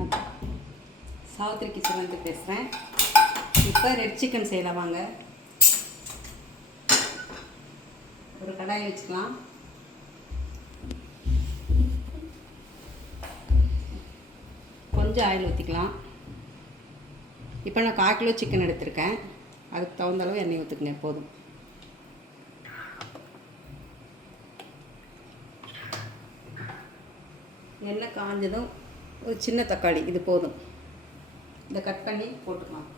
நான் சாவித்திரி கிச்சன்லேருந்து பேசுகிறேன். இப்போ ரெட் சிக்கன் செய்யலாம் வாங்க. ஒரு கடாயை வச்சுக்கலாம். கொஞ்சம் ஆயில் ஊற்றிக்கலாம். இப்போ நான் 1/4 கிலோ சிக்கன் எடுத்திருக்கேன். அதுக்கு தகுந்த அளவு எண்ணெய் ஊற்றுக்குங்க போதும். எண்ணெய் காஞ்சதும் ஒரு சின்ன தக்காளி இது போதும், இதை கட் பண்ணி போட்டுக்கலாம்.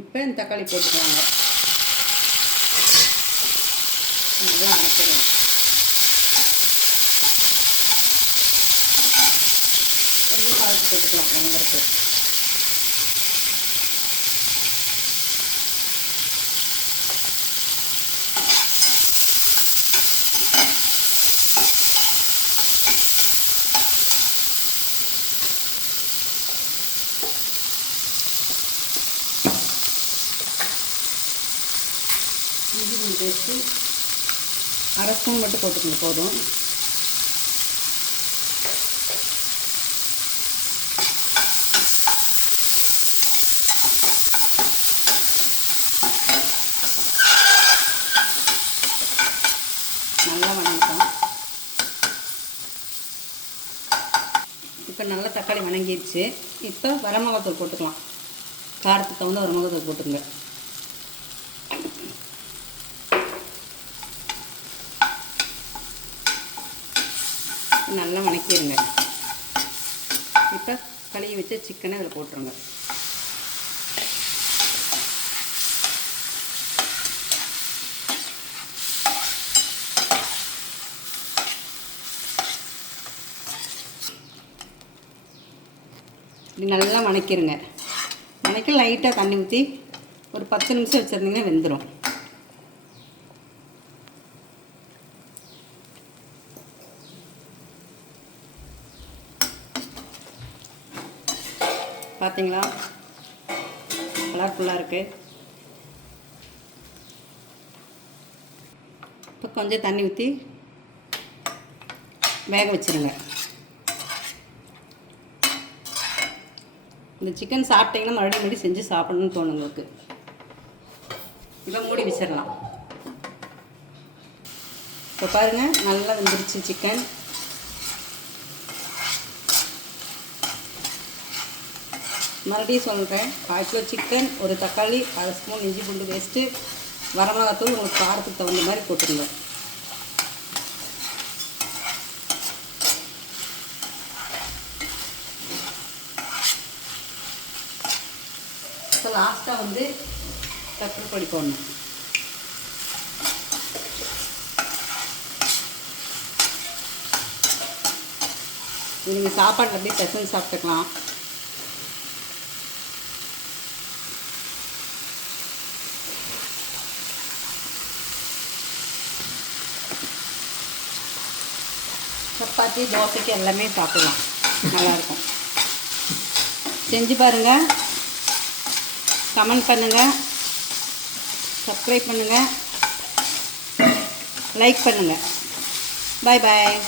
இப்போ இந்த தக்காளி போட்டுக்கலாங்க. நல்லா அரைச்சிடலாம். கொஞ்சம் சால்ட் போட்டுக்கலாம் வணங்குறதுக்கு. இஞ்சி பூண்டு பேஸ்ட்டு 1/2 ஸ்பூன் மட்டும் போட்டுக்கோங்க போதும். நல்லா வணங்கட்டும். இப்போ நல்லா தக்காளி வணங்கிடுச்சு. இப்போ வரமிளகாத்தூள் போட்டுக்கலாம். காரத்துக்கு தகுந்த வரமிளகாத்தூள் போட்டுங்க. நல்லா வணக்கிடுங்க. இப்போ கழுவி வச்ச சிக்கனை அதில் போட்டுருங்க. இப்படி நல்லா வணக்கிடுங்க. வணக்கி லைட்டாக தண்ணி ஊற்றி ஒரு 10 நிமிஷம் வச்சுருந்தீங்கன்னா வெந்துடும். பார்த்தீங்களா, கலர்ஃபுல்லாக இருக்குது. இப்போ கொஞ்சம் தண்ணி ஊற்றி வேக வச்சுருங்க. இந்த சிக்கன் சாப்பிட்டிங்கன்னா மறுபடியும் செஞ்சு சாப்பிடணும்னு தோணும் உங்களுக்கு. இப்போ மூடி வச்சிடலாம். இப்போ பாருங்கள், நல்லா வெந்துருச்சு சிக்கன். மறுபடியும் சொல்கிறேன், 1/4 கிலோ சிக்கன், ஒரு தக்காளி, 1/2 ஸ்பூன் இஞ்சி பூண்டு பேஸ்ட்டு, வரமிளகாத்தூள் உங்களுக்கு காரத்துக்கு தகுந்த மாதிரி போட்டுருங்க. இப்போ லாஸ்ட்டாக வந்து பெப்பர் பொடி போடணும். இது நீங்கள் சாப்பாடு அப்படியே பெசஞ்சு சாப்பிட்டுக்கலாம். சப்பாத்தி, தோசைக்கு எல்லாமே சாப்பிடலாம். நல்லாயிருக்கும். செஞ்சு பாருங்கள். கமெண்ட் பண்ணுங்கள், சப்ஸ்கிரைப் பண்ணுங்கள், லைக் பண்ணுங்கள். பாய் பாய்.